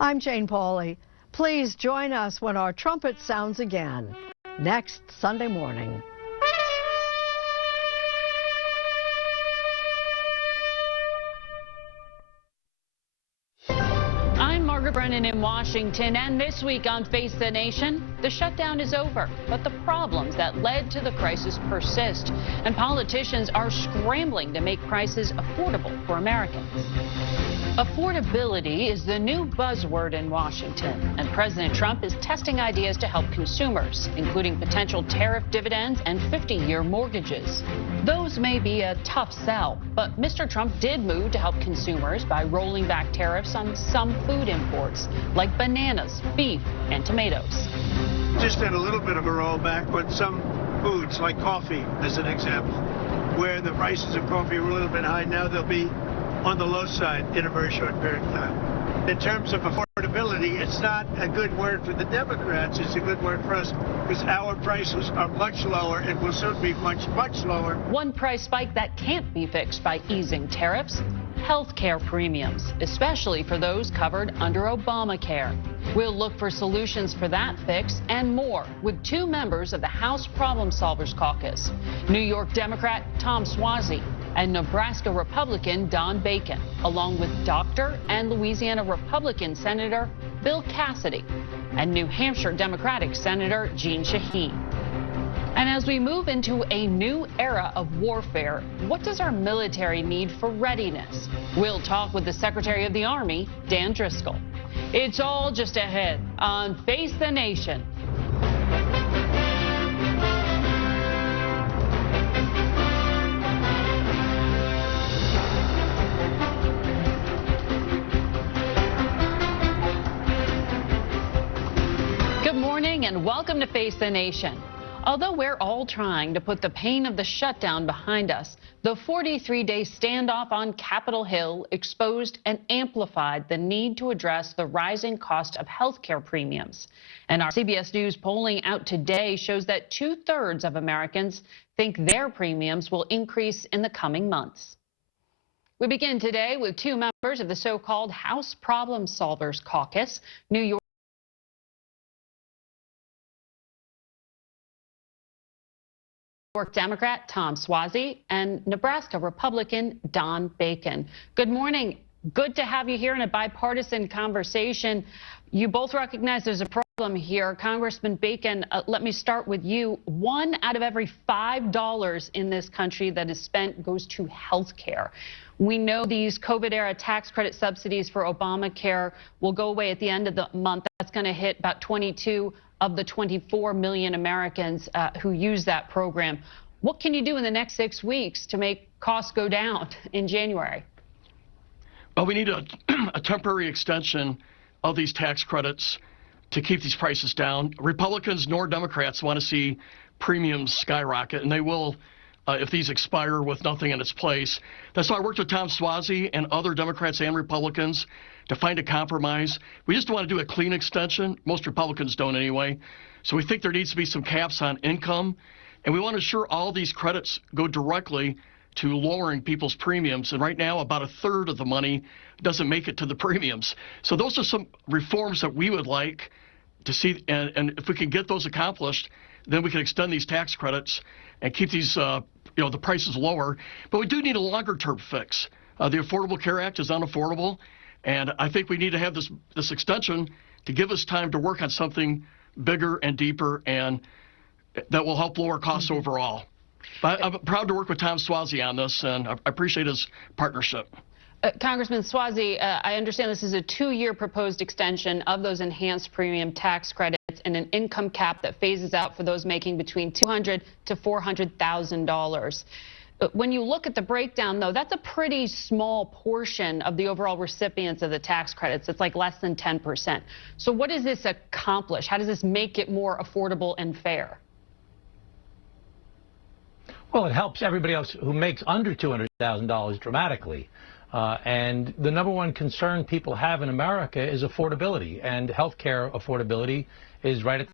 I'm Jane Pauley. Please join us when our trumpet sounds again next Sunday morning. Brennan in Washington, and this week on Face the Nation, the shutdown is over, but the problems that led to the crisis persist, and politicians are scrambling to make prices affordable for Americans. Affordability is the new buzzword in Washington, and President Trump is testing ideas to help consumers, including potential tariff dividends and 50-year mortgages. Those may be a tough sell, but Mr. Trump did move to help consumers by rolling back tariffs on some food imports, like bananas, beef, and tomatoes. Just had a little bit of a rollback with some foods, like coffee, as an example, where the prices of coffee were a little bit high. Now they'll be on the low side in a very short period of time. In terms of affordability, it's not a good word for the Democrats. It's a good word for us because our prices are much lower and will soon be much, much lower. One price spike that can't be fixed by easing tariffs: health care premiums, especially for those covered under Obamacare. We'll look for solutions for that fix and more with two members of the House Problem Solvers Caucus, New York Democrat Tom Suozzi and Nebraska Republican Don Bacon, along with Doctor and Louisiana Republican Senator Bill Cassidy and New Hampshire Democratic Senator Jeanne Shaheen. And as we move into a new era of warfare, what does our military need for readiness? We'll talk with the Secretary of the Army, Dan Driscoll. It's all just ahead on Face the Nation. Good morning and welcome to Face the Nation. Although we're all trying to put the pain of the shutdown behind us, the 43-day standoff on Capitol Hill exposed and amplified the need to address the rising cost of health care premiums. And our CBS News polling out today shows that 2/3 of Americans think their premiums will increase in the coming months. We begin today with two members of the so-called House Problem Solvers Caucus, New York Democrat Tom Suozzi and Nebraska Republican Don Bacon. Good morning. Good to have you here in a bipartisan conversation. You both recognize there's a problem here. Congressman Bacon, let me start with you. 1 out of every $5 in this country that is spent goes to health care. We know these COVID-era tax credit subsidies for Obamacare will go away at the end of the month. That's going to hit about 22 of the 24 million Americans who use that program. What can you do in the next 6 weeks to make costs go down in January? Well, we need a temporary extension of these tax credits to keep these prices down. Republicans nor Democrats want to see premiums skyrocket, and they will if these expire with nothing in its place. That's why I worked with Tom Suozzi and other Democrats and Republicans to find a compromise. We just want to do a clean extension. Most Republicans don't anyway. So we think there needs to be some caps on income, and we want to ensure all these credits go directly to lowering people's premiums. And right now, about 1/3 of the money doesn't make it to the premiums. So those are some reforms that we would like to see, and if we can get those accomplished, then we can extend these tax credits and keep these the prices lower. But we do need a longer-term fix. The Affordable Care Act is unaffordable, and I think we need to have this extension to give us time to work on something bigger and deeper, and that will help lower costs overall. But I'm proud to work with Tom Suozzi on this, and I appreciate his partnership. Congressman Suozzi, I understand this is a 2-year proposed extension of those enhanced premium tax credits and an income cap that phases out for those making between $200,000 to $400,000. When you look at the breakdown, though, that's a pretty small portion of the overall recipients of the tax credits. It's like less than 10%. So what does this accomplish? How does this make it more affordable and fair? Well, it helps everybody else who makes under $200,000 dramatically. And the number one concern people have in America is affordability, and health care affordability is right at